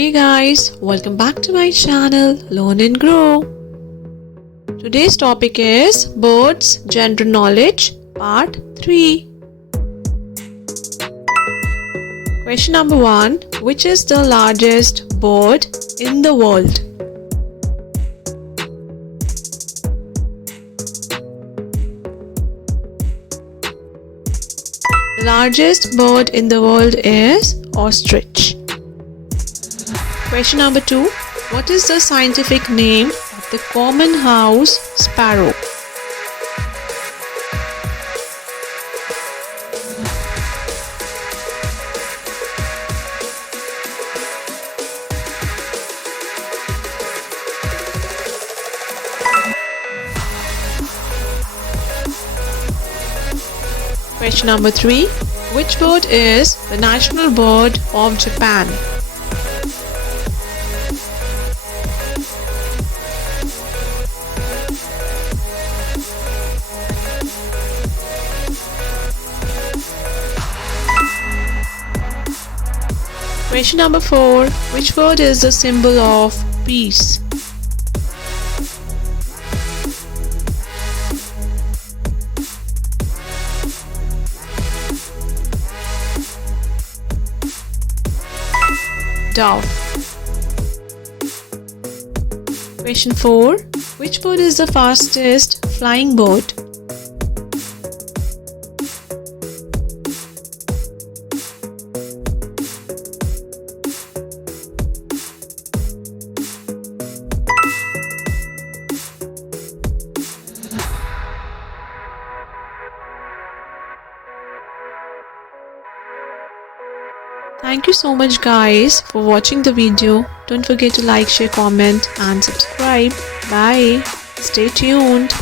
Hey guys, welcome back to my channel Learn and Grow. Today's topic is Birds General Knowledge Part 3. Question number 1. Which is the largest bird in the world? The largest bird in the world is ostrich. Question number 2. What is the scientific name of the common house sparrow? Question number 3. Which bird is the national bird of Japan? Question number 4. Which bird is the symbol of peace? Dove. Question 4. Which bird is the fastest flying bird? Thank you so much guys for watching the video. Don't forget to like, share, comment and subscribe. Bye. Stay tuned.